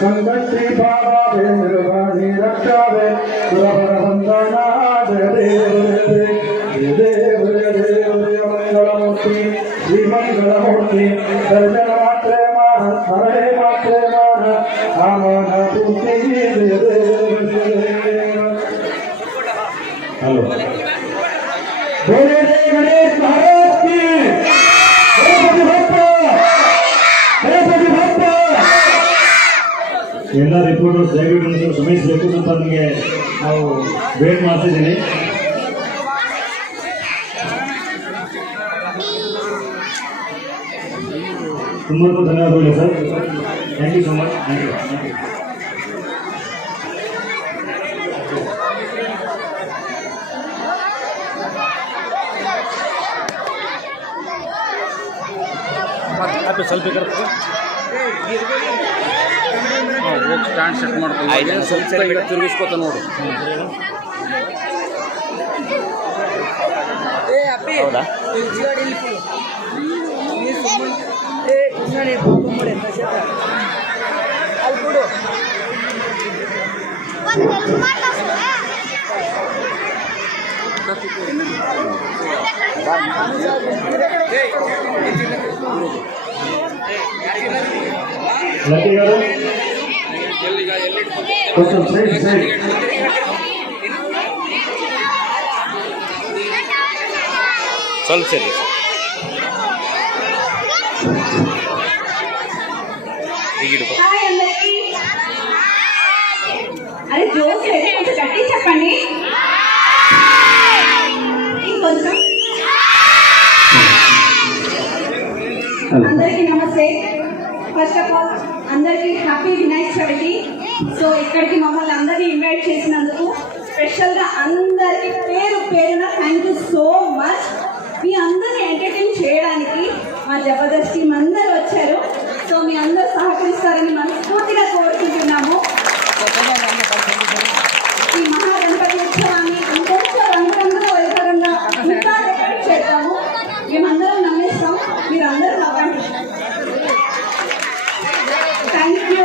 संगति बाबा निर्वाणी रक्षावे सुरवरवंदना मंगलमूर्ति श्री मंगलमूर्ति दर्शन मात्रे मान हरे मात्रे मान कामना पूर्ति हेलो बोले गणेश महाराज की ಎಲ್ಲ ರಿಪೋರ್ಟರ್ಸ್ ದಯವಿಟ್ಟು ಶ್ರಮಿಸಬೇಕು ಅಂತ ನಿಮಗೆ ನಾವು ವೇಟ್ ಮಾಡ್ತಿದ್ದೀನಿ. ತುಂಬ ಧನ್ಯವಾದಗಳು sir. Thank you so much. Thank you. ಸ್ವಲ್ಪ ಸ್ಟ್ಯಾಂಡ್ ಸೆಟ್ ಮಾಡ್ಕೊಂಡು ಸ್ವಲ್ಪ ಈಗ ತಿರುಗಿಸ್ಕೋತ ನೋಡು. ಹೌದಾ లక్కీ గారు కొంచెం సైడ్ ಸ್ವಲ್ಪ ಸರಿ అరే జోస్ కొంచెం గట్టి చెప్పండి. ఇంకొంచెం అందరికీ నమస్తే. ఫస్ట్ ఆఫ్ ఆల్ అందరికీ హ్యాపీ వినాయక చవితి. సో ఇక్కడికి మమ్మల్ని అందరినీ ఇన్వైట్ చేసినందుకు స్పెషల్గా అందరికీ పేరు పేరున థ్యాంక్ యూ సో మచ్. మీ అందరినీ ఎంటర్టైన్ చేయడానికి మా జబర్దస్త్ టీం అందరూ వచ్చారు. సో మీ అందరూ సహకరిస్తారని మనస్ఫూర్తిగా కోరుకుంటున్నాము. ఈ మహాగణపతి ఉత్సవాన్ని ఇంకొంచెం రంగురంగుల వైభవంగా ఇంకా డెకరేట్ చేద్దాము. మేమందరం నమ్మేస్తాం, మీరు అందరూ నవ్వండి. Thank you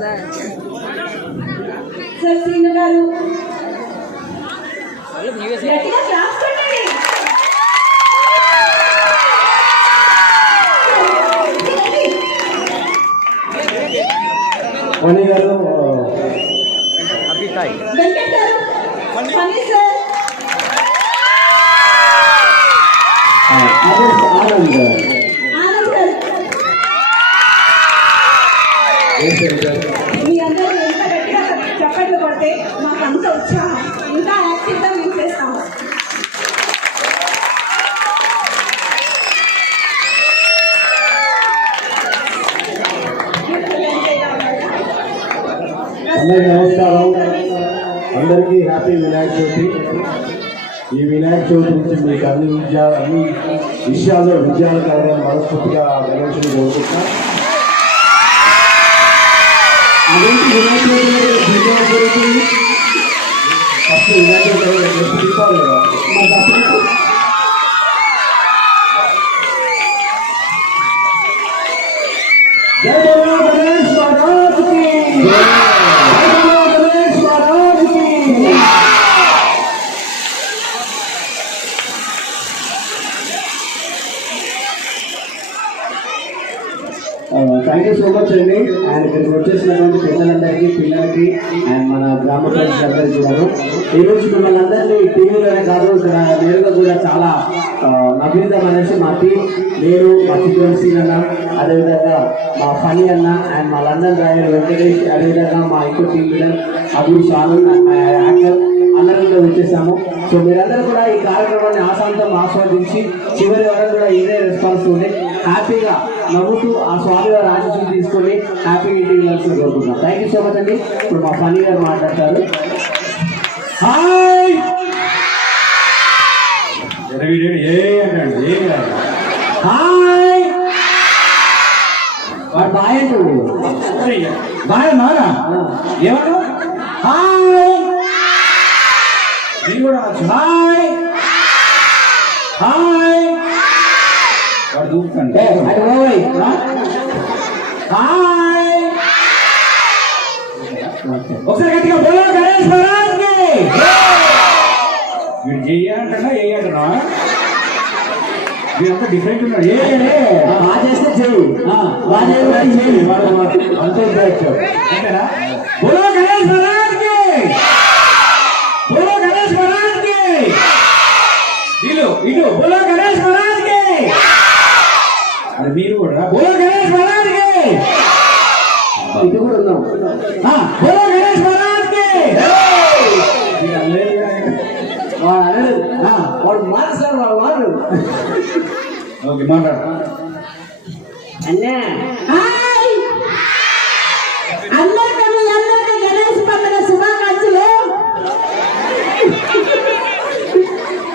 sir. శ్రీను గారు గట్టిగా క్లాస్ కొట్టండి. మణి గారు వెంకట్ గారు ఫనీ సార్ ఆనంద్ గారు మీ అందరూ ఎంత గట్టిగా చప్పట్లు కొడితే మాకు అంత ఉత్సాహం, ఇంకా యాక్టివ్గా మేము చేస్తాము. అందరికీ నమస్కారం. అందరికీ హ్యాపీ వినాయక చవితి. ఈ వినాయక చవితి నుంచి మీకు అన్ని విషయాల్లో విజయాలు కలగాలని మనస్ఫూర్తిగా గణేశుని కోరుకుంటున్నాం. అదేంటి వినాయక చవితి విజయాలు జరుగుతుంది. ఫస్ట్ వినాయక చవితి దీపావళి కదా, మా దసరా జై బోలో గణేష్ మహారాజ్ కి. థ్యాంక్ యూ సో మచ్ అండి. అండ్ ఇక్కడికి వచ్చేసినటువంటి పెద్దలందరికీ, పిల్లలకి అండ్ మన గ్రామ ప్రజలందరికీ కూడా ఈరోజు మిమ్మల్ని అందరినీ టీవీలోనే కాదు ఇక్కడ నేరుగా కూడా చాలా నవ్విద్దాం అనేసి మా టీం, నేను మా చిత్రం సీన్ అన్న, అదేవిధంగా మా ఫనీ అన్న అండ్ మా లండన్ డ్రైవర్ వెంకటేష్, అదేవిధంగా మా ఇంకో team leader Abhish Anand and మా యాక్టర్ అందరం వచ్చేసాము. సో మీరందరూ కూడా ఈ కార్యక్రమాన్ని ఆశాంతం ఆస్వాదించి చివరి వరకు కూడా ఇదే రెస్పాన్స్ ఉంది. హ్యాపీగా నవ్వుతూ ఆ స్వామి వారి ఆశీస్సులు తీసుకొని హ్యాపీగా ఇంటికి వెళ్ళాల్సి కోరుకుంటున్నాం. థ్యాంక్ యూ సో మచ్ అండి. ఇప్పుడు మా ఫనీ గారు మాట్లాడతారు. హాయ్ ఏ అండి హాయ్ వాడు బాయ్ అంటాడు. బాగా నానా ఏమన్నా హాయ్ మీరు కూడా హాయ్ హాయ్ వాడు దూకుతాంటే అటు పోయి హాయ్ ఒకసారి గట్టిగా బోలో గణేష్ మహారాజ్కి వీడు చెయ్యంటా ఏ అంటున్నా వీరంతా డిఫరెంట్ ఉన్నారు ఏ బాగా చేస్తే చెయ్యి, బాగా చేయకపోతే చెయ్యి. అంతే అంతేనా బోలో గణేష్ మహారాజ్కి బోలో గణేష్ మహారాజ్కి ఇటు ఇటు బోలో గణేష్ మహారాజ్కి అది మీరు కూడా బోలో గణేష్ మహారాజ్కి ఇటు కూడా ఉన్నాం. బోలో గణేష్ మహారాజ్కి వాడు అనడు, వాడు మాట్లాడు, వాడు వాడు ఓకే మాట్లాడు అన్నా హాయ్ అందరికీ గణేష్ పండుగ శుభాకాంక్షలు.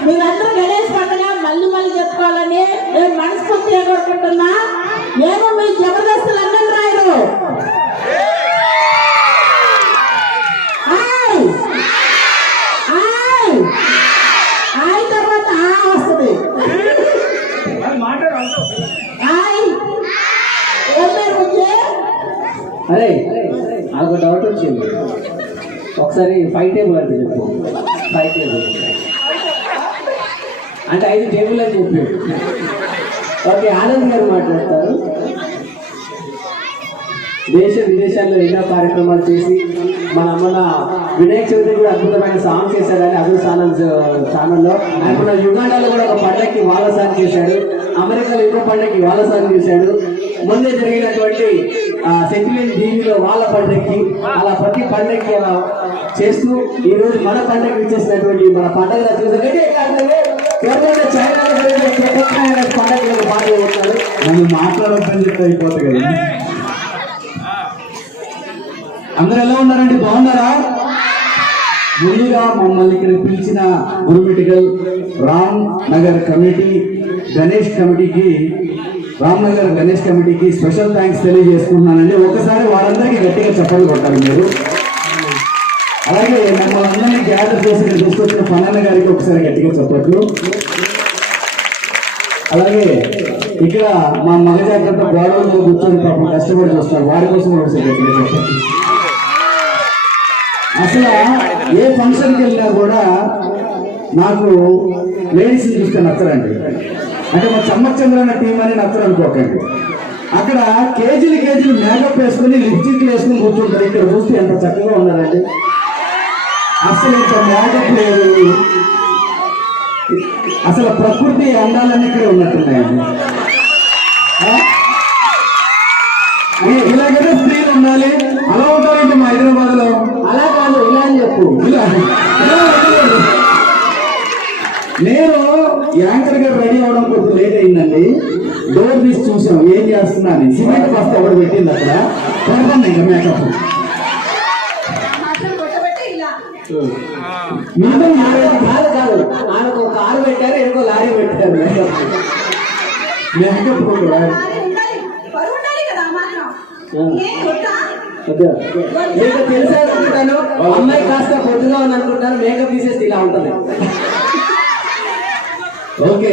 మీరందరూ గణేష్ పండుగ మళ్ళీ మళ్ళీ చెప్పుకోవాలని నేను మనస్ఫూర్తిగా కోరుకుంటున్నా. ఏమో మీ జబర్దస్తులు అందరూ రాయరు. హాయ్ హాయ్ హాయ్ తర్వాత వస్తుంది. మాట్లాడు హాయ్ ఏం పేరు వచ్చే? అరే నాకు డౌట్ వచ్చింది, ఒకసారి 5 టేబుల్ అంటే చెప్పు. 5 టేబుల్ అంటే 5 టేబుల్ అని చెప్పి. ఓకే, ఆనంద్ గారు మాట్లాడతారు. దేశ విదేశాల్లో ఎన్నో కార్యక్రమాలు చేసి మన వినాయక చవితి కూడా అద్భుతమైన సాంగ్ చేశాడని అదు ఛానల్లో. ఆయన మన యుగాండాలో కూడా ఒక పండగకి వాళ్ళ సాంగ్ చేశాడు, అమెరికాలో ఇంకో పండగకి వాళ్ళ సాంగ్ చేశాడు, ముందే జరిగినటువంటి సెంటిమెంట్ టీవీలో వాళ్ళ పండగకి, అలా ప్రతి పండగకి అలా చేస్తూ ఈ రోజు మన పండగకి ఇచ్చేసినటువంటి మన పండగ పండగలకు పాల్గొంటున్నారు. నన్ను మాట్లాడొద్దని చెప్పి అయిపోతుంది కదా. అందరు ఎలా ఉన్నారండి, బాగున్నారా? ముందుగా మమ్మల్ని ఇక్కడ పిలిచిన గురుమిటికల్ రామ్ నగర్ కమిటీ గణేష్ కమిటీకి రామ్నగర్ గణేష్ కమిటీకి స్పెషల్ థ్యాంక్స్ తెలియజేసుకుంటున్నానండి. ఒకసారి వారందరికీ గట్టిగా చెప్పలు కొట్టాలి మీరు. అలాగే మమ్మల్ని అందరినీ గ్యాదర్ చేసి ఇక్కడ తీసుకొచ్చిన పన్నన్న గారికి ఒకసారి గట్టిగా చెప్పట్లు. అలాగే ఇక్కడ మా మగజాగ్రత్త గోడవల్లో కూర్చొని పాపం కష్టపడి చూస్తారు, వారి కోసం ఒకసారి గట్టిగా చెప్పట్లు. అసలు ఏ ఫంక్షన్కి వెళ్ళినా కూడా నాకు లేడీస్ని చూస్తే నచ్చరండి. అంటే మా చమ్మచంద్రన్న టీం అని నచ్చరు అనుకోకండి. అక్కడ కేజీలు మేకప్ వేసుకుని లిప్స్టిక్లు వేసుకుని కూర్చుంటారు. ఇక్కడ చూస్తే ఎంత చక్కగా ఉన్నారండి. అసలు ఇంత మేకప్ లేదు, అసలు ప్రకృతి అందాలన్నీ ఇక్కడ ఉన్నట్టున్నాయండి. ఇలాగైతే స్త్రీలు ఉండాలి, అలా ఉంటారండి మా హైదరాబాద్ లో. అలా కాదు, ఇలా అని చెప్పు. నేను యాంకర్ గా రెడీ అవడం కొంచెం లేట్ అయిందండి. డోర్ తీసి చూసాం ఏం చేస్తున్నా అని. సిమెంట్ బస్తా ఎవరు పెట్టింది అక్కడ, కొడతాను ఇంకా మేకప్. మిగతా కాదు కాదు, ఆయనకు ఒక కారు పెట్టారు, ఇంకో లారీ పెట్టారు. మేకప్ కూడా మీకు తెలిసే అనుకుంటాను, అమ్మాయి కాస్త పొద్దుగా ఉంది అనుకుంటాను, మేకప్ తీసేస్తే ఇలా ఉంటుంది. ఓకే,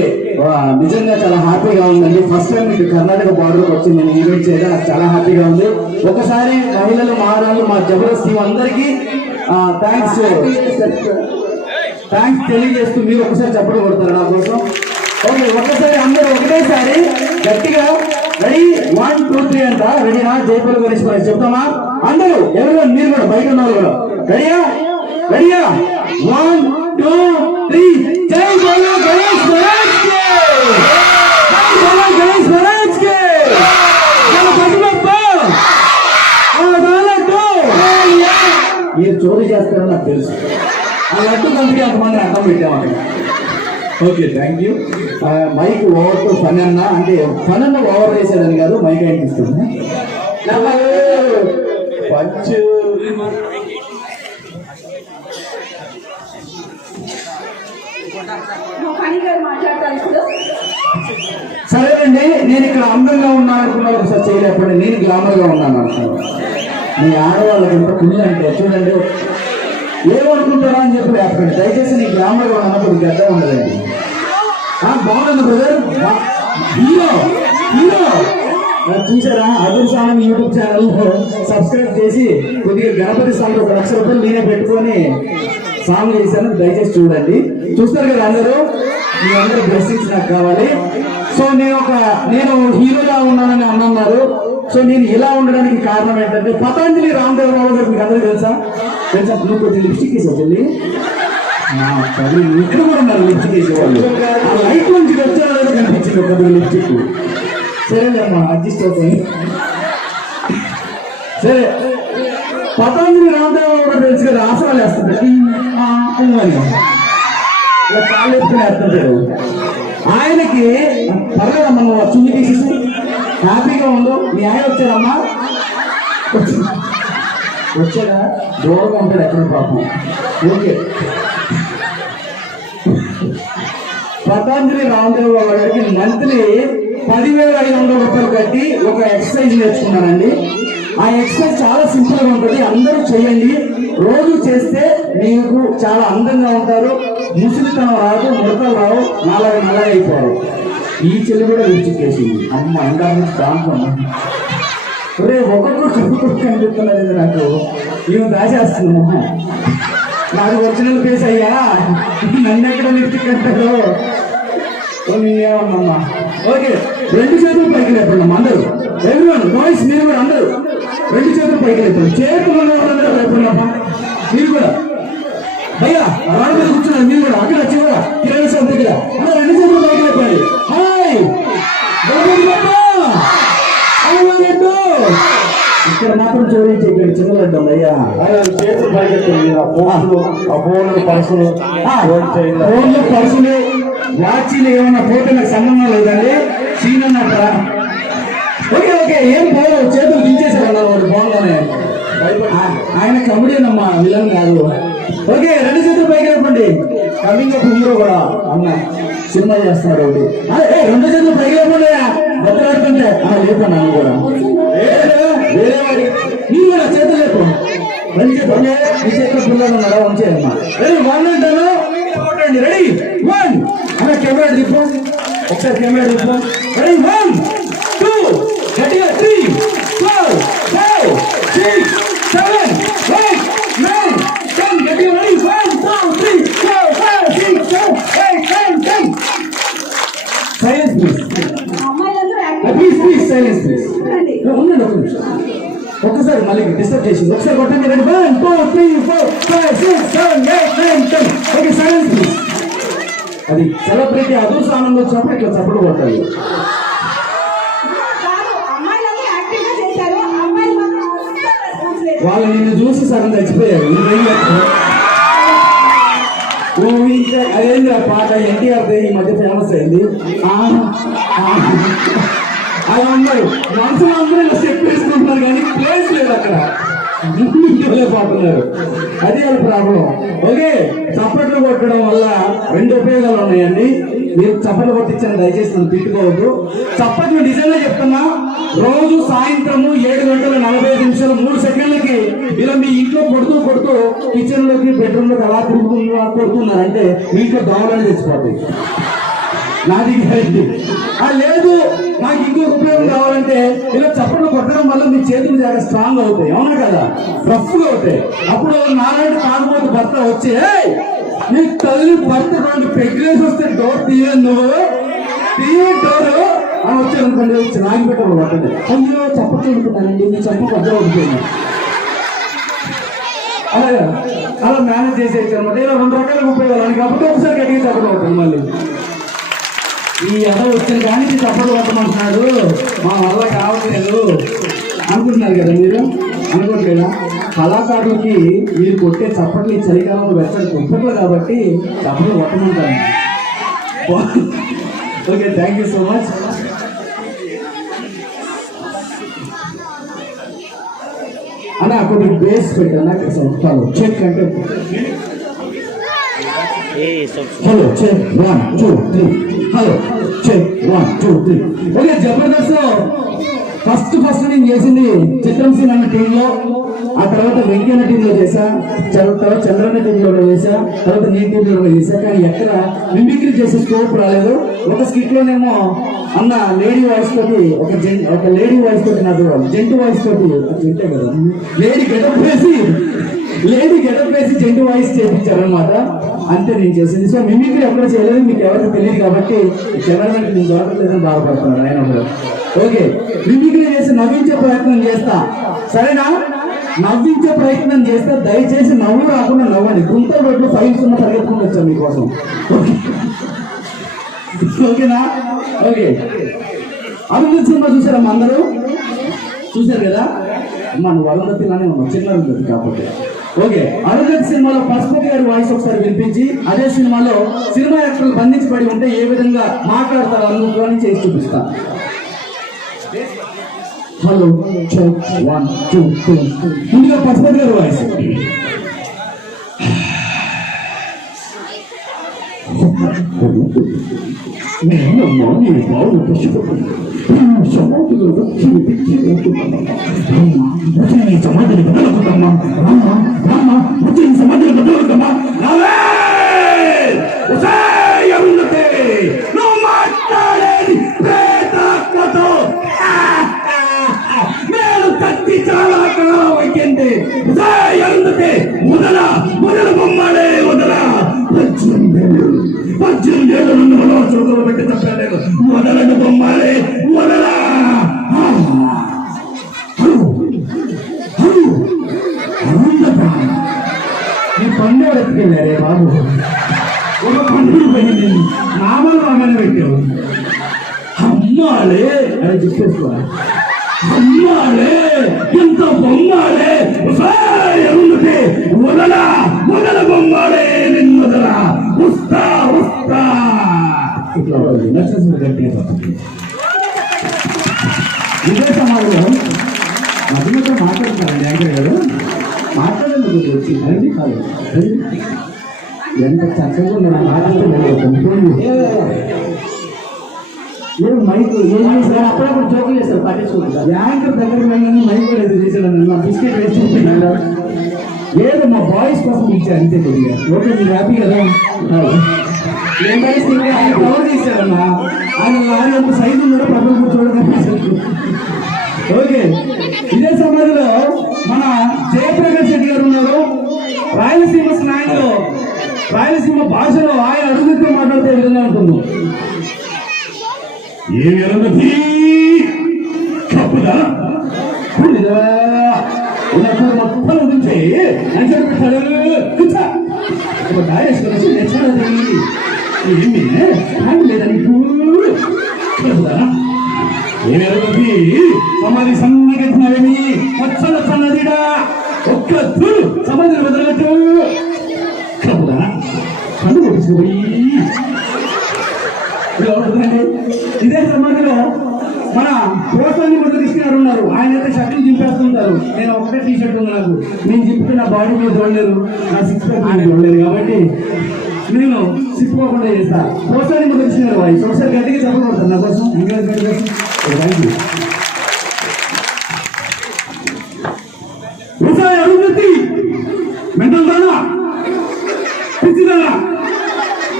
నిజంగా చాలా హ్యాపీగా ఉందండి. ఫస్ట్ టైం మీకు కర్ణాటక బార్డర్కి వచ్చి నేను ఈవెంట్ చేయడం నాకు చాలా హ్యాపీగా ఉంది. ఒకసారి మహిళలు మహారాజు మా జబర్దస్త్ టీం అందరికీ థ్యాంక్స్ తెలియజేస్తూ మీరు ఒకసారి చెప్పడం కొడతారు నా కోసం. ఓకే, ఒకసారి అందరూ ఒకటేసారి గట్టిగా రెడీ 1 2 3 అంట. రెడీనా? జైపూర్ గణేష్ మహారాజ్ చెప్తామా అందరూ? ఎవరు మీరు కూడా బయట ఉన్నారు కూడా రెడీయా? 1 2 3 జై బోలో గణేష్ మహారాజ్ కి, జై బోలో గణేష్ మహారాజ్ కి, మీరు చోరీ చేస్తారని నాకు తెలుసు. ఆ లడ్డు కంపెనీ అంతమంది అర్థం పెట్టామని. Okay, thank you. Mic over to ఫన్ అన్న, అంటే ఫన్ అన్న ఓవర్ చేసేదని కాదు, మైక్ అనిపిస్తుంది. పంచు మా ఫణి గారు మాట్లాడతారు ఇప్పుడు. సరేనండి, నేను ఇక్కడ అందంగా ఉన్నాను అనుకున్నా ఒకసారి చేయలేకపోతే నేను గ్లామర్ గా ఉన్నాను అంటాను. మీ ఆడవాళ్ళకి ఇంత కుళ్ళు అంటే చూడండి, ఏమనుకుంటారా అని చెప్పి లేకపోతే దయచేసి నీ గ్లామర్ గా ఉన్నప్పుడు గడ్డ ఉండదండి. బాగుంది బ్రదర్, హీరో హీరో చూసారా? అదుర్ సాంగ్ యూట్యూబ్ ఛానల్ సబ్స్క్రైబ్ చేసి కొద్దిగా గణపతి సాంగ్ 1 లక్ష రూపాయలు నేనే పెట్టుకొని సాంగ్ చేశాను. దయచేసి చూడండి. చూస్తారు కదా అందరూ, మీ అందరూ బ్లెస్సింగ్స్ నాకు కావాలి. సో నేను హీరోగా ఉన్నానని అన్నారు. సో నేను ఇలా ఉండడానికి కారణం ఏంటంటే పతంజలి రామదేవ్ రావు గారు మీకు అందరూ తెలుసా? నువ్వు కొద్దిగా లిప్స్టిక్ వేసావు చెల్లి, ఇక్కడ కూడా ఉన్నారు లిప్స్టిక్ వేసేవాళ్ళు. ఆ లైట్ నుంచి వచ్చారో లేదో కనిపించింది కొద్దిగా లిప్స్టిక్. సరేలేమ్మా, అడ్జస్ట్ అవుతాయి. సరే, పతంజలి రామదేవ్ రావు గారు తెలుసు కదా, ఆసనాలు వేస్తుంటారు ఇలా కాళ్ళు ఎత్తుకుని వేస్తుంటాడు. ఆయనకి పర్లేదమ్మా, నువ్వు చున్ని తీసేసి హ్యాపీగా ఉండు. మీ ఆయన వచ్చారమ్మా, వచ్చాడా? దూరంగా ఉంటాడు ఎక్కడ పాపం. ఓకే, పతంజలి రామదేవ్ గారికి మంత్లీ 10,500 రూపాయలు కట్టి ఒక ఎక్సర్సైజ్ నేర్చుకున్నానండి. ఆ ఎక్సర్సైజ్ చాలా సింపుల్ గా ఉంటుంది, అందరూ చేయండి. రోజు చేస్తే మీకు చాలా అందంగా ఉంటారు, ముసలితనం రాదు, ముడతలు రావు, నల్లగా అయిపోరు. ఈ చెల్లి కూడా లిప్స్టిక్ అమ్మ ఇంకా నుంచి దాంట్లో రే ఒక్కొక్కరు కనిపిస్తున్నది నాకు. ఈమె దాచేస్తుంది మొహం. నాకు ఒరిజినల్ ఫేస్ అయ్యా, నన్ను ఎక్కడ లిప్స్టిక్ అంటారు. నేనేమన్నా ఓకే, 2 చేతులు పైకి లేపండి అందరూ. ఎవరివన్ వాయిస్ మీరు కూడా అందరూ 2 చేతులు పైకి లేపండి. చేతులు లేపండి అమ్మా. మీరు కూడా భయ్యా రాడు మీద కూర్చున్నారు. మీరు కూడా అక్కడ చివర కిరణ్ సార్ దగ్గర అలా 2 చేతులు పైకి లేపండి. హాయ్ ఇక్కడ మాత్రం చోరీ చేయకండి, చిన్నలడ్డం అయ్యా. చేతులు పైకెత్తండి. ఫోన్లు పర్సులు వాచీలు ఏమన్నా పోతే నాకు సంబంధం లేదండి. సీన్ అన్నట్రా. ఓకే ఓకే, ఏం పోదు, చేతులు దించేసారన్నారు వాడు ఫోన్లోనే. ఆయన కమెడియన్ విలన్ కాదు. ఓకే, 2 చేతులు పైకి లేపండి. కమింగ్ అప్ హీరో కూడా అన్న సినిమా చేస్తున్నాడు ఒకటి. 2 చేతులు పైకి లేపండి. బతులాడుతుంటే లేపండి. నన్ను కూడా వేరే వాడి మీరు కూడా చేతులు లేపు. రెడీ చెప్పండి. మీ చేతులు పిల్లలు ఉన్నారా? ఉంచేయమ్మా. రెడీ 1 అంటాను. రెడీ 1 అన్న. కెమెరా తిప్పు ఒకసారి, కెమెరా తిప్పు. రెడీ 1 2 గట్టిగా 3 4 5 6 7 8 9 10 గట్టిగా. Ready 1 2 3 4 5 6 7 8 9 10. Silence please. Please silence please. ఉండండి ఒక నిమిషం. ఒక్కసారి మళ్ళీ డిస్టర్బ్ చేసింది. ఒకసారి కొట్టండి. 1 2 3 4 5 6 7 8 9 10. Okay, silence please. అది సెలబ్రిటీ అదూర్ సాంగ్ వచ్చినప్పుడు ఇట్లా చప్పుడు కొట్టాలి. వాళ్ళు నిన్ను చూసి సగం చచ్చిపోయారు. అదేంటి ఆ పాట ఎన్టీఆర్ ఈ మధ్య ఫేమస్ అయింది. అలా ఉన్నారు మనసులో అందరూ స్టెప్ వేసుకుంటున్నారు కానీ ప్లేస్ లేదు అక్కడ. పోతున్నారు, అది వాళ్ళ ప్రాబ్లం. ఓకే, చప్పట్లు కొట్టడం వల్ల 2 ఉపయోగాలు ఉన్నాయండి. మీరు చప్పట్లు కొట్టించండి, దయచేసి నన్ను తిట్టుకోవద్దు. చప్పట్లు నిజంగా చెప్తున్నా, రోజు సాయంత్రము 7 గంటల 45 నిమిషాలు 3 సెకండ్లకి ఇలా మీ ఇంట్లో కొడుతూ కిచెన్ లోకి బెడ్రూమ్ లోకి అలా కొడుతున్నారంటే మీ ఇంట్లో దోమలని తెచ్చిపోతాయి. నాది గ్యారెంటీ. లేదు నాకు ఇంకొక ఉపయోగం కావాలంటే ఇలా చప్పట్లు కొట్టడం వల్ల మీ చేతులు చాలా స్ట్రాంగ్ అవుతాయి. అవునా కదా? రఫ్ గా అవుతాయి. అప్పుడు నాలాంటి తాగుబోతు భర్త వచ్చి నీ తల్లి భర్త 2 పెగ్లేసి వస్తే డోర్ తీయను, నువ్వు డోరు అని వచ్చి అనుకోండి, వచ్చి నాగి పెట్టడం పట్టండి. అందులో చప్పట్లు ఉంటున్నానండి, మీ చప్ప పెద్ద ఉంటుంది. అలాగా అలా మేనేజ్ చేసేయచ్చు అనమాట. ఇలా 2 రకాల ఉపయోగాలు. కాబట్టి ఒకసారి గట్టిగా చప్పట్లు కొట్టండి. మళ్ళీ ఈ ఎడ వచ్చిన కానీ చప్పట్లు కొట్టమంటున్నాడు, మా వల్ల కావట్లేదు అనుకుంటున్నారు కదా మీరు? అనుకోవట్లేదా? కళాకారులకి మీరు కొట్టే చప్పట్లు చలికాలంలో వెచ్చని దుప్పట్లు కాబట్టి చప్పట్లు కొట్టమంటారు. Okay, thank you so much. అన్న కొన్ని బేస్ పెట్టాను హలో చెక్ అంటే hello check 1 2 3 hello check 1 2 3 okay Jabardasth first నేను చేసింది చిత్రంసీన్ అన్న టీంలో, ఆ తర్వాత వెంకన్న టీంలో చేశా, తర్వాత చంద్రన్న టీంలో చేశా, తర్వాత నీ టీంలో చేశా. కానీ ఎక్కడ మిమిక్రీ చేసే స్కోప్ రాలేదు. ఒక స్కిట్ లోనేమో అన్న లేడీ వాయిస్ తోటి ఒక లేడీ వాయిస్ తోటి నాకు జెంట్ వాయిస్ తోటి జంటే కదా లేడీ గెటప్ వేసి జెంట్ వాయిస్ చేయించారనమాట. అంతే నేను చేసింది. సో మిమిక్రీ ఎక్కడ చేయలేదు, మీకు ఎవరికి తెలియదు కాబట్టి కెమెరామెన్ నేను దొరకలేదని బాధపడుతున్నాను ఆయన. ఓకే, మిమిక్రీ చేసి నవ్వించే ప్రయత్నం చేస్తా, సరేనా? నవ్వించే ప్రయత్నం చేస్తా, దయచేసి నవ్వు రాకుండా నవ్వండి. గుంత రోడ్లు ఫైల్స్ ఉన్న పరిగెత్తుకుంటూ వచ్చాం మీకోసం. ఓకేనా? ఓకే, అరుంధతి సినిమా చూసారమ్మా అందరూ? చూసారు కదా అమ్మా, నువ్వు అరుంధతిలానే ఉన్నావు, చిన్న అరుంధతి కాబట్టి. ఓకే, అరుంధతి సినిమాలో పశుపతి గారి వాయిస్ ఒకసారి వినిపించి, అదే సినిమాలో సినిమా యాక్టర్లు బంధించబడి ఉంటే ఏ విధంగా మాట్లాడతారు అనుకోని చేసి చూపిస్తా. Hello check 1 2 3. ముందుగా పశుపతి గారి వాయిస్. నేనమ్మా నీ బాబు పశుపతి, సమాధిలో వచ్చిన పిచ్చి వచ్చిన సమాధిని బదలకుతమ్మా, రామ్మా వచ్చిన సమాధిని బదలకుతమ్మా. నువ్వు మాట్లాడేది ప్రేతాత్మతో, నేను కత్తి చాలా కాలం వైద్యండి మొదల బొమ్మలే వదల 18 నుండి మనోచులు పెట్టి తప్పలేదు. వదలను బొమ్మలే వదల. ఈ పండు ఎత్తుకెళ్ళారే బాబు, ఒక పండు పోయింది, నామలు రాగానే పెట్టావు. అమ్మాలే అని చెప్పేసుకోవాలి. అమ్మాలే ఎంత బొమ్మాలే ఉంటే వదల బొమ్మాలే నిన్ను వదల వస్తా ఇట్లా గట్టిగా. ఇదే సమాజంలో మధ్యలో మాట్లాడుతారండి యాంకర్ గారు, మాట్లాడేందుకు వచ్చింది కాదు. ఎంత చక్కగా నేను మైక్ ఏం చేశారు, అప్పుడప్పుడు జోకులు చేస్తారు, పట్టించుకుంటారు. యాంకర్ దగ్గర మైక్ కూడా ఎదురు చేశాడు, బిస్కెట్ వేసి చెప్పినాడు. ఏదో మా బాయ్స్ కోసం ఇచ్చారు అంతే కొద్దిగా. ఓకే, మీరు హ్యాపీ కదా? ఆయన కవర్ చేశారమ్మా, ఆయన ఒక సైజు ఉన్నాడు, పక్కన కూర్చోవడం. ఓకే, ఇదే సమాధిలో మన జయప్రకాష్ రెడ్డి గారు ఉన్నారు. రాయలసీమ స్లాంగ్లో, రాయలసీమ భాషలో ఆయన అడుగుతూ మాట్లాడితే విధంగా ఉంటుంది. ఏమి అరుంధతి కప్పుదా మొత్తం ఉంటే అని చెప్పాడు. లేదా నీకు ఏమి అరుంధతి సమాధి సన్నగతినవేమి వచ్చన్నదిడా ఒక్క సమాధిని వదలట్టు కప్పుదా కన్ను కొట్టుకుపోయి. ఇదే సమాధిలో మన ప్రోత్సాహాన్ని కృష్ణ గారు ఉన్నారు. ఆయన అయితే షర్ట్లు చింపేస్తుంటారు, నేను ఒకటే టీ షర్ట్ ఉంది నాకు, నేను చింపితే నా బాడీ మీద చూడలేరు, నా సిక్స్ ప్యాక్ మీద చూడలేరు, కాబట్టి నేను సిప్పుకోకుండా చేస్తా. ప్రోత్సాహాన్ని కృష్ణ గారు వాయిస్ ఒకసారి గట్టిగా చెప్పకూడదు నా కోసం. ఇంకా అరుంధతి మెంటల్ దానా పిచ్చిదానా,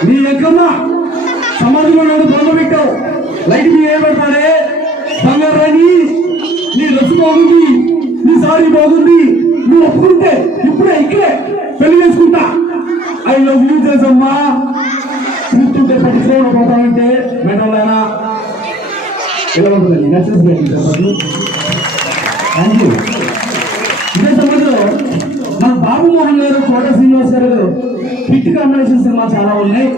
నీ ఎక్కమ్మా సమాధిలో నన్ను బొమ్మ పెట్టావు, లైట్ మీ ఏమంటారే బంగారు రాని, నీ డ్రెస్ బాగుంది, నీ సారీ బాగుంది, నువ్వు ఒప్పుకుంటే ఇప్పుడే ఇక్కడే పెళ్లి చేసుకుంటా. ఐ లవ్ యూ చేసమ్మా. చూస్తుంటే పట్టించుకోకపోతామంటే మెడలైనా ఎలా ఉంటుందండి? నచ్చేసి చెప్పండి. Thank you. ఇదే సమయంలో మన బాబు మోహన్ గారు, కోట శ్రీనివాస్ గారు హిట్ కాంబినేషన్ సినిమా చాలా ఉన్నాయి.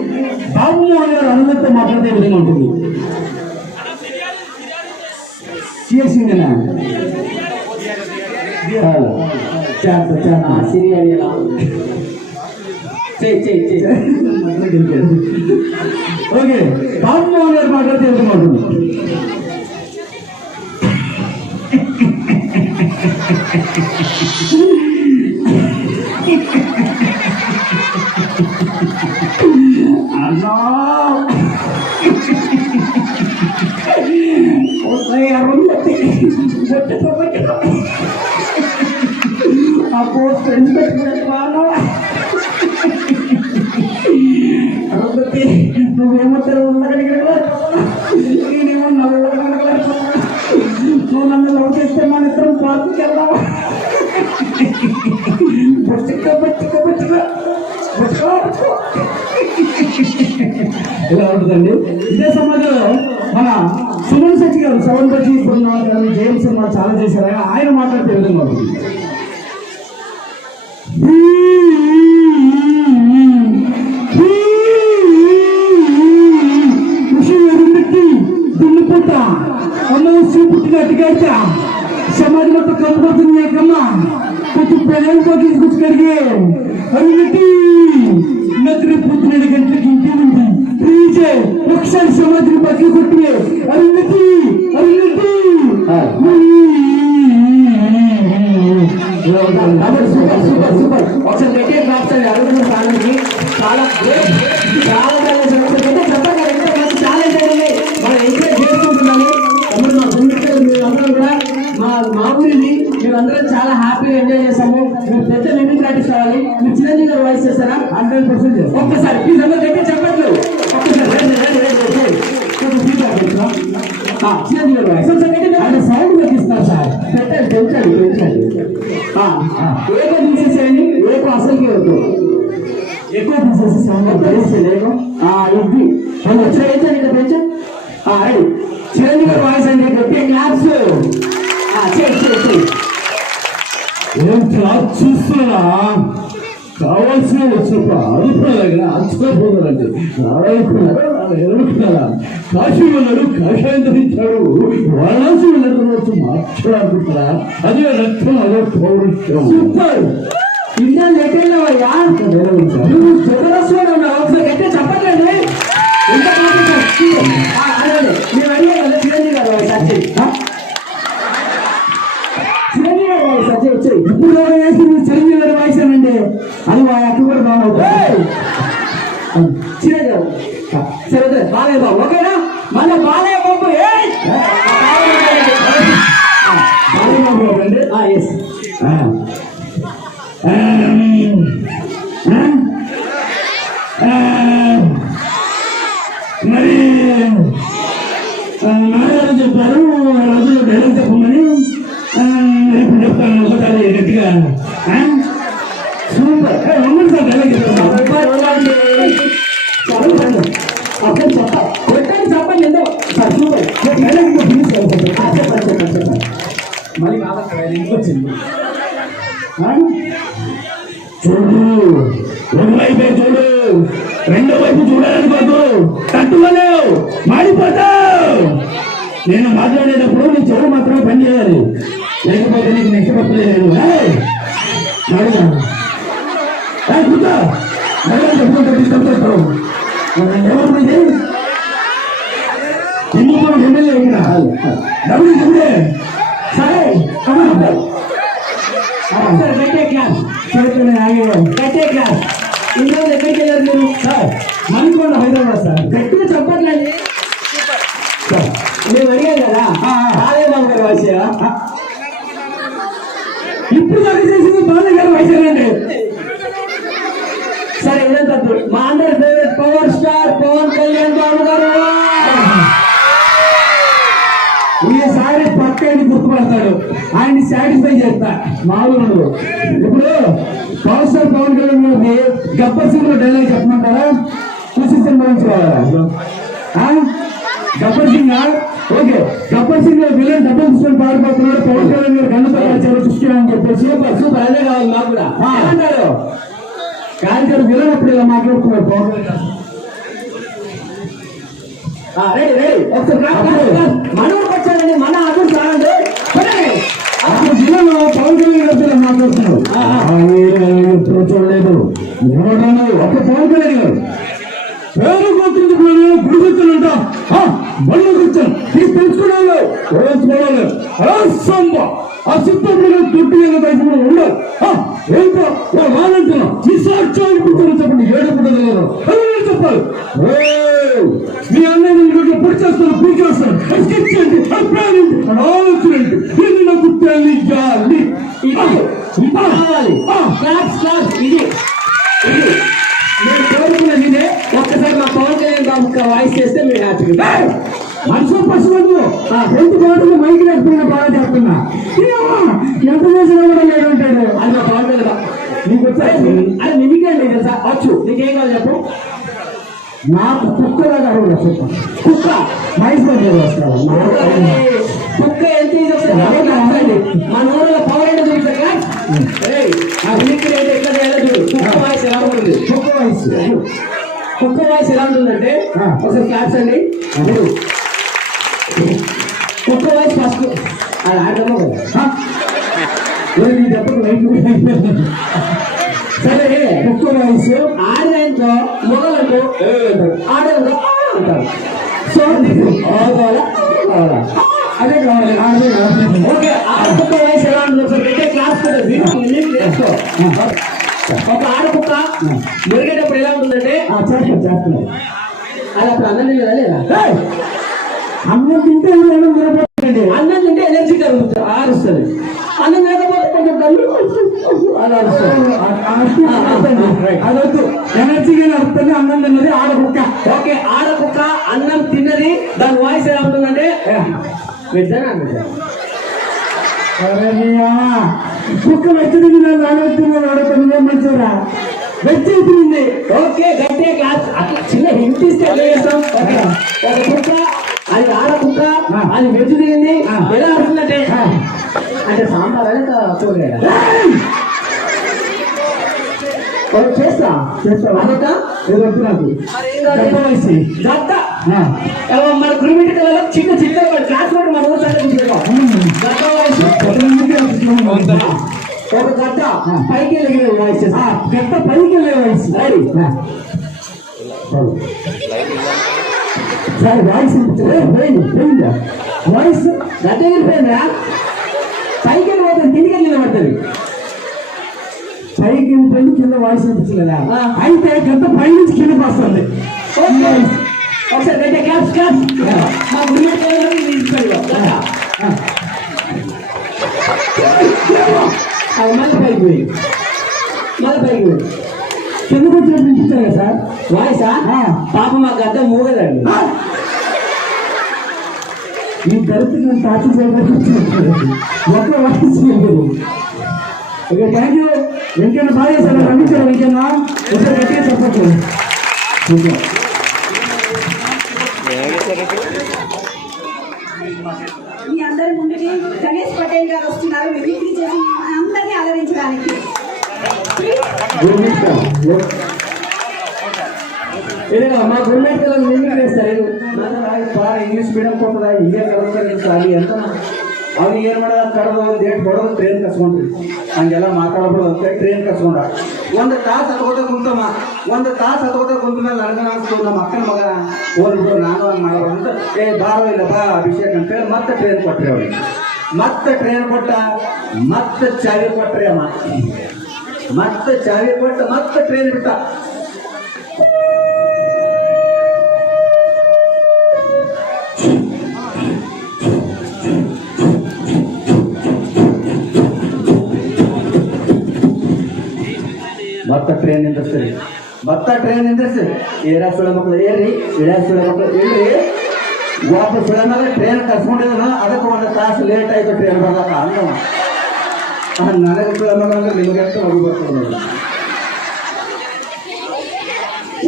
బాబు మోహన్ గారు అరుంధతితో మాట్లాడే విధంగా ఉంటుంది. చేసిందేనా ఓకే, బాబు మోహన్ గారు మాట్లాడితే విధంగా ఉంటుంది. విడిచిపెట్టుకున్నాను. నువ్వేమో నేనేమో నువ్వు నన్ను లవ్ చేస్తే మన ఇద్దరం పార్కుకి వెళ్దాం. ఇలా ఉంటుందండి. ఇదే సమాజంలో మన సుమన్ శెట్టి గారు 7 బజ్జీ గారు జేమ్స్ సినిమా చాలా చేశారు. ఆయన మాట్లాడితే విధంగా ఉంటుంది. దున్నుకుంట అమ్మ చూపుట్టిన అట్టుగాచా సమాజం మొత్తం కనపడుతుంది కమ్మా కొంచెం ప్రేమతో తీసుకొచ్చుకడిగి అవినట్టి నగరి పొద్దున 7 గంటలకి ఇంటి ఉంది ప్లీజే ఒకసారి సమాజం పక్కన కొట్టి అవినట్టి అవినట్టి సూపర్ సూపర్ ఒకసారి గట్టిగా కాస్తాడు అడుగుతున్న సార్కి చాలా గ్రేట్ చాలా చెప్పండి ఎంత మంచి టాలెంట్ అనేది మనం ఎంకరేజ్ చేసుకుంటున్నాము. తమ్ముడు మా ఫ్రెండ్స్ మీరందరూ కూడా మా ఊరిని మేమందరం చాలా హ్యాపీగా ఎంజాయ్ చేస్తాము. మీరు పెద్ద మిమిక్ ఆర్టిస్ట్ అవ్వాలి. మీరు చిరంజీవి గారు వాయిస్ చేస్తారా? 100% చేస్తాం. ఒక్కసారి ప్లీజ్ అందరూ గట్టిగా చెప్పట్లు ఒక్కసారి చిరంజీవి గారు వాయిస్ అంటే సౌండ్ తగ్గిస్తారు సార్. పెట్టండి పెంచండి ఏకో తీసేసేయండి. ఏకో అసలుకి వద్దు ఎక్కువ తీసేసి సౌండ్ తెలిసేది ఏకో ఇది పెంచండి ఇక్కడ పెంచండి. రెడీ చిరంజీవి గారు వాయిస్ అండి గట్టిగా క్లాప్స్ చేయి. ఏం క్లాప్ చూస్తున్నా కావాల్సిన వచ్చినప్పుడు అడుగుతున్నారా అచ్చుకోపోతారంటే ఎదురుకున్నారా కాశీ వెళ్ళాడు కాషాయం ధరించాడు వారణాసి వెళ్ళడం వచ్చి మార్చాడుకుంటారా అదే రక్తం అదే పౌరుషం. సూపర్ ఇండియా లెక్కయ్యా నువ్వు జబర్దస్త్ ఉన్నావు. ఒకసారి గట్టిగా చెప్పట్లేదు ఎంత మీరు అడిగారు కదా చిరంజీవి గారు వాయిస్ వచ్చి చిరంజీవి గారు వాయిస్ వచ్చి ఇప్పుడు వేసి మీరు చిరంజీవి గారు వాయిస్ అనండి అని అక్కడ కూడా బాగుంటుంది. చిరంజీవి గారు సరే బాలయ్య బాబు ఓకేనా? మన బాలయ్య బాబు బాలయ్య బాబు అండి. ఎస్ మరి నాన్నగారు చెప్పారు రోజులు డైలాగ్ చెప్పమని. ఇప్పుడు చెప్తాను ఒకసారి గట్టిగా. సూపర్ అమ్మని సార్ డైలాగ్ చెప్తాను. అప్పుడు చెప్పండి చెప్పండి ఏంటో సార్ సూపర్ డైలాగ్ చెప్పండి. మళ్ళీ కాదు ఇంకొచ్చింది చూడు ఒకవైపే చూడు రెండో వైపు చూడాలనుకోదు తట్టుకోలేవు మాడిపోతావు. నేను మాట్లాడేటప్పుడు నీ చెవు మాత్రమే పని చేయాలి లేకపోతే నీకు నెక్స్ట్ పట్టలేదు. చెప్పుకుంటే తీసుకొస్తావు ఏమవుతుంది హిందూపురం ఎమ్మెల్యే ఇక్కడ డబ్బులు చెప్తే సరే గట్టే క్లాస్ గట్టే క్లాస్. ఈరోజు ఎక్కడికి వెళ్ళారు మీరు? Sir Manikonda Hyderabad sir. గట్టిగా చెప్పట్లేదు మేము అడిగాం కదా బాలయ్య బాబు గారు వాయిస్ ఇప్పుడు దాకా చేసింది బాలయ్య గారు వాయిసేనండి. సరే ఇదంతా మా అందరి favourite power star Pawan Kalyan బాబు గారు ఈసారి పక్కని గుర్తుపడతాడు. ఆయన్ని సాటిస్ఫై చేస్తా మామూలు. ఇప్పుడు పవర్ స్టార్ పవన్ కళ్యాణ్ గారికి గబ్బర్ సింగ్ లో డైలాగ్ చెప్పమంటారా? చూసి సినిమా నుంచి కావాలా? గబ్బర్ సింగ్ ఓకే గబ్బర్ సింగ్ లో విలన్ డబ్బులు తీసుకొని పాడిపోతున్నాడు. పవన్ కళ్యాణ్ గారు గణపతి సృష్టి అని చెప్పేసి సూపర్ అదే కావాలి నాకు కూడా అంటారు. కార్యక్రమం విలన్ అప్పుడు ఇలా మాట్లాడుతున్నారు పవన్ కళ్యాణ్. రెడీ రెడీ ఒకసారి మనోడు వచ్చారండి మన అర్థం చాలండి. అప్పుడు జిల్లాలో పవన్ కళ్యాణ్ గారు మాట్లాడుతున్నారు. ఎప్పుడు చూడలేదు ఒక పవన్ కళ్యాణ్ గారు పేరు కూర్చుంటున్నా గుడి కూర్చుంటా మళ్ళీ కూర్చొని నీకు తెలుసుకున్నాను చూడాలి ఆ సిద్ధంలో దుడ్డు కూడా ఉండాలి. ఏంటో రానంటున్నా ఈ సాక్ష్యాలు కూర్చొని చెప్పండి ఏడుకుంటుంది చెప్పాలి. మీ అన్నయ్య పొడి చేస్తాను పూజ చేస్తాను ఆలోచనండి ఇది నాకు తెలియాలి. ఇప్పుడు కావాలి క్లాప్స్ క్లాప్స్. ఇది ఇది నేను కోరుకున్నది ఇదే. ఒక్కసారి మా పవన్ కళ్యాణ్ బాబు వాయిస్ చేస్తే మీరు హ్యాపీగా మనసు పశువులు హెల్త్ బాగుంటుంది మైకి లేకపోయినా బాగా చేస్తున్నా ఎంత చేసినా కూడా లేడు అంటాడు. అది మా పవన్ కళ్యాణ్ బాబు. నీకు వచ్చాయి అది నిమికేండి తెలుసా వచ్చు. నీకేం కావాలి చెప్పు. నాకు కుక్కలాగా అడవులు చెప్పు. కుక్క మహేష్ బాబు వస్తాడు. కుక్క ఎంత ఈజీ వస్తుంది. మన ఊళ్ళో పవర్ ఏంటో చూపిస్తా. ఆ మిమిక్రీ అయితే ఎట్లా చేయాలో చూడు. కుక్క వాయిస్ ఎలా ఉంటుంది. కుక్క వయసు కుక్క వాయిస్ ఎలా ఉంటుందంటే ఒకసారి క్లాప్స్ అండి. కుక్క వాయిస్ ఫస్ట్ అది ఆడదామో కదా. నీ దెబ్బకు లైట్ సరే కుక్క వయసు ఆడదాంతో మొగలంటూ ఆడదంతో అంటారు. సో అదే కావాలి ఆడదే కావాలి. ఓకే ఆడకుక్క వయసు ఎలా ఉంటుంది ఒకసారి పెట్టే క్లాస్ నేర్చుకో. ఒక ఆడకుక్క మురిగేటప్పుడు ఎలా ఉంటుందంటే చేస్తున్నాయి అది అప్పుడు అన్నం తినదా లేదా. అన్నం తింటే ఏమైనా నిలబడండి. అన్నం తింటే ఎనర్జీ కలుగుతుంది ఆరుస్తుంది. అన్నం లేకపోతే కొంచెం అలా అదొద్దు. ఎనర్జీగా నడుస్తుంది అన్నం తిన్నది ఆడకుక్క. ఓకే ఆడకుక్క అన్నం తిన్నది దాని వాయిస్ ఎలా ఉంటుందంటే కుక్క వెచ్చది ఆడుతుంది మంచిగా వెచ్చింది. ఓకే గట్టిగా క్లాస్ అట్లా చిన్న హింట్ ఇస్తే ఒక కుక్క అది ఆడకుక్క అది వెజ్ తిరిగింది ఎలా ఆడుతుందంటే అంటే సాంబార్ అనేది చూడలేదా చేస్తా అదొక ఏదో నాకు దత్త మన గురుమిటి కళలో చిన్న చిన్న క్లాస్ కూడా మన ఊరు దత్త వయసు ఒక గద్ద పైకి వెళ్ళిన వాయిస్ గట్ట పైకి వెళ్ళే వయసు సార్ వాయిస్ పోయిందా వాయిస్ గద్ద వెళ్ళిపోయిందా పైకి వెళ్ళిపోతుంది కిందికి వెళ్ళిన పడుతుంది. పైకి వెళ్ళిపోయింది కింద వాయిస్ అనిపించలేదా. అయితే గంట పై నుంచి కిందకి వస్తుంది. ఒకసారి గట్టిగా క్లాప్స్ క్లాప్స్ మా గురుమిటి కళలో తీసుకెళ్ళి అది మళ్ళీ పైకి పోయింది మళ్ళీ పైకి పోయింది కిందకు వచ్చినట్టు అనిపించారు కదా సార్ వాయిసా. పాప మా గద్ద మూగదండి. ఈ దళితులను తాచి ఒక voice okay thank you. Venkanna బాగా చేశారు. నమ్మించారు వెంకన్న. ఒకసారి గట్టిగా చెప్పట్లేదు. మీ అందరి ముందుకి గణేష్ పటేల్ గారు వస్తున్నారు మిమిక్రీ చేసి అందరినీ ఆదరించడానికి. మా గురుమేట్ కళ మిమిక్రీ వేస్తారు. ಇಂಗ್ಲಿಷ್ ಮೀಡಿಯಂ ಕೊಟ್ಟದ ಹಿಂಗೆ ಕಲಿಸ್ತಾರೆ ಅಲ್ಲಿ ಅಂತ ಅವ್ರಿಗೆ ಏನು ಮಾಡೋದು ಕರೆದು ಒಂದು ಡೇಟ್ ಕೊಡೋದು ಟ್ರೈನ್ ಕಸ್ಕೊಂಡ್ರಿ ಹಂಗೆಲ್ಲ ಮಾತಾಡ್ಬಿಡೋದು ಅಂತ ಟ್ರೈನ್ ಕಸ್ಕೊಂಡ. ಒಂದು ತಾಸು ಹತ್ಕೋತ ಕುಂತಮ್ಮ. ಒಂದು ತಾಸು ಹತ್ಕೋತ ಕುಂತ ಮೇಲೆ ನನಗನ ಅನಿಸ್ತು ನಮ್ಮ ಅಕ್ಕನ ಮಗ ಹೋಗ್ಬಿಟ್ಟು ನಾನು ಹಂಗೆ ಮಾಡೋದು ಅಂತ ಬಾರೋ ಇಲ್ಲ ಬಾ ಅಭಿಷೇಕ್ ಅಂತೇಳಿ ಮತ್ತೆ ಟ್ರೈನ್ ಕೊಟ್ರಿ ಅವ್ರಿಗೆ. ಮತ್ತೆ ಟ್ರೈನ್ ಕೊಟ್ಟ ಮತ್ತೆ ಚಾವಿ ಕೊಟ್ರಿ ಅಮ್ಮ. ಮತ್ತೆ ಚಾವಿ ಕೊಟ್ಟು ಮತ್ತೆ ಟ್ರೈನ್ ಬಿಟ್ಟ. ಮತ್ತೆ ಟ್ರೈನ್ ನಿಂದಿರ್ತೀರಿ. ಮತ್ತೆ ಟ್ರೈನ್ ನಿಂದಿರ್ಸಿ ಏರಿಯಾ ಸುಳ ಮಕ್ಕಳು ಏರಿ ಇಳಿಯ ಸುಳ ಮಕ್ಕಳು ಇಳ್ರಿ. ವಾಪಸ್ ಸುಳ ಮೇಲೆ ಟ್ರೈನ್ ಕರ್ಸ್ಕೊಂಡಿದ್ದಾನ. ಅದಕ್ಕೆ ಒಂದು ತಾಸು ಲೇಟ್ ಆಯ್ತು ಟ್ರೈನ್ ಬರ್ದಾಕ ಅಂದವ. ನನಗೆ ಸುಳ ಮಗ ಅಂದ್ರೆ ನಿಮಗೆ ಎಷ್ಟು ಮಗು ಬರ್ತದೆ.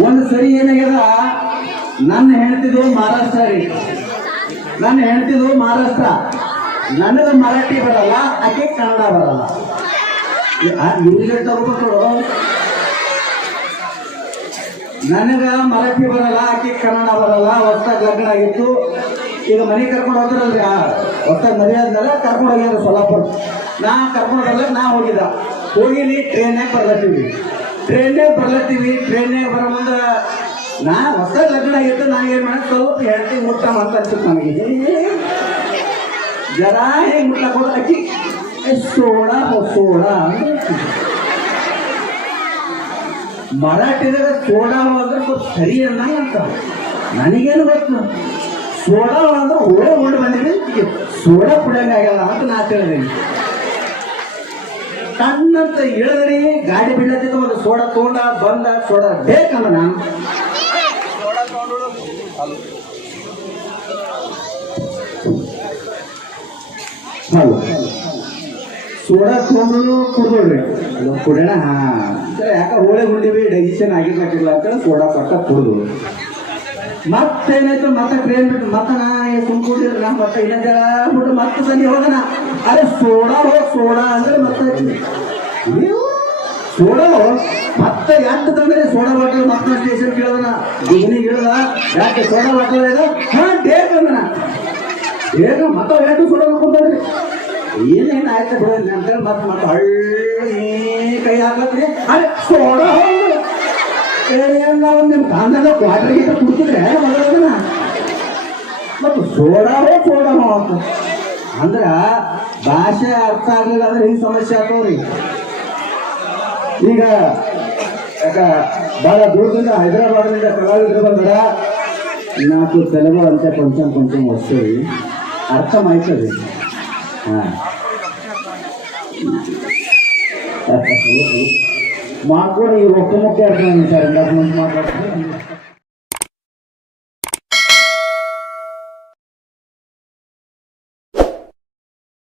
ಒಂದು ಸರಿ ಏನಾಗ್ಯದ ನನ್ನ ಹೆಣ್ತಿದ್ದು ಮಹಾರಾಷ್ಟ್ರ ರೀ. ನನ್ನ ಹೆಣ್ತಿದ್ದು ಮಹಾರಾಷ್ಟ್ರ. ನನಗೆ ಮರಾಠಿ ಬರಲ್ಲ ಆಕೆ ಕನ್ನಡ ಬರಲ್ಲ. ನನಗ ಮರಾಠಿ ಬರಲ್ಲ ಆಕೆ ಕನ್ನಡ ಬರಲ್ಲ. ಹೊಸ್ತಾಗ ಲಗ್ನ ಆಗಿತ್ತು. ಈಗ ಮನೆ ಕರ್ಕೊಂಡು ಹೋದ್ರಲ್ರಿ ಹೊಸ್ತಾಗ ಮದುವೆ ಆದ್ಮೇಲೆ ಕರ್ಕೊಂಡು ಹೋಗ್ಯಾರ ಸೊಲ್ಲಾಪುರ. ನಾ ಕರ್ಕೊಂಡು ಹೋಗಲ್ಲ. ನಾ ಹೋಗಿನಿ ಟ್ರೈನ್ಯಾಗ ಬರ್ಲತ್ತೀವಿ. ಬರೋ ಮುಂದೆ ನಾ ಹೊಸ್ತಾಗ ಲಗ್ನ ಆಗಿತ್ತು. ನಾ ಏನ್ ಮಾಡಿ ಸ್ವಲ್ಪ ಹೆಂಡತಿ ಮುಟ್ಟ ಅಂತ ಅನ್ಸುತ್ತೆ ನನಗೆ. ಜರಾ ಹೇಗೆ ಮುಟ್ಟ ಕೊಡ ಅಕ್ಕಿ ಸೋಡಾ ಮರಾಠಿದಾಗ ಸೋಡಾ ಅಂದ್ರೆ ಸ್ವಲ್ಪ ಸರಿ ಅನ್ನಂತ ನನಗೇನು ಗೊತ್ತು. ಸೋಡಾ ಅಂದ್ರೆ ಹೋಳೆ ಉಂಡು ಬಂದಿದೆ ಸೋಡಾ ಕುಡಿಯಂಗಾಗಲ್ಲ ಅಂತ ನಾ ತಿಳಿದೀನಿ. ಕಣ್ಣಂತ ಇಳಿದ್ರಿ ಗಾಡಿ ಬೀಳತ್ತಿತ್ತು ಒಂದು ಸೋಡಾ ತಗೊಂಡ ಬಂದ ಸೋಡಾ ಬೇಕಂದ್ರ ನಾನು ಹೌದು ಸೋಡಾ ತಗೊಂಡು ಕುಡ್ದೋಡ್ರಿ ಅದು ಕುಡಿಯೋಣ ಹಾ ಯಾಕ ಹೋಳಿ ಹುಂಡಿವಿ ಡೈಜೆಷನ್ ಆಗಿರ್ಬೇಕಿಲ್ಲ ಅಂತೇಳಿ ಸೋಡಾ ಕೊಟ್ಟ ಕುಡ್ದು ಮತ್ತೇನಾಯ್ತು ಮತ್ತೆ ಟ್ರೈನ್ ಬಿಟ್ಟು ಮತ್ತೆ ನಾ ಸುಮ್ಕೊಂಡಿದ್ರೆ ನಾ ಮತ್ತೆ ಇನ್ನೊಂದು ಬಿಟ್ಟು ಮತ್ತೆ ಸಂಜೆ ಹೋಗೋಣ ಅರೆ ಸೋಡಾ ಅಂದ್ರೆ ಮತ್ತೆ ನೀವು ಸೋಡಾ ಮತ್ತೆ ಯಾಕೆ ತಂದ್ರೆ ಸೋಡಾ ಬಾಟಲ್ ಮತ್ತೆ ಸ್ಟೇಷನ್ ಕೇಳೋದನ ಗುಜನಿಗೆ ಇಳದ ಯಾಕೆ ಸೋಡಾ ಬಾಟಲ್ ಇದೆ ಹಾ ಡೇಕ್ ಅಂದನ ಡೇಕ್ ಮತ್ತೆ ಯಾಕೆ ಸೋಡಾ ಹಾಕೊಂಡ್ರಿ ಏನೇನು ಆಯ್ತು ಬಿಡೋದು ಅಂತೇಳಿ ಮತ್ತೆ ಹಳ್ಳಿ ಕೈ ಹಾಕತ್ರಿ ಅರೆ ಸೋಡಾ ನಾವು ನಿಮ್ಮ ಕಾಂದಾಗ ಕ್ವಾರ್ಟರ್ ಗೀಟ ಕುಡ್ತಿದ್ರೆ ಮೊದಲನ ಮತ್ತು ಸೋಡಾ ಅಂತ ಅಂದ್ರ ಭಾಷೆ ಅರ್ಥ ಆಗ್ಲಿಲ್ಲ ಅಂದ್ರೆ ಹಿಂಗ್ ಸಮಸ್ಯೆ ಆಗ್ತಾವ್ರಿ ಈಗ ಯಾಕ ಬಹಳ ದೂರದಿಂದ ಹೈದರಾಬಾದ್ನಿಂದ ಕಲಾವಿದರು ಬಂದ್ರ నాకు తెలుగు అంటే కొంచెం కొంచెం వస్తుంది అర్థమవుతుంది మాకు కూడా ఈ ఒక్క ముఖ్య అర్థమైంది సార్ ఇందాక నుంచి మాట్లాడుతుంది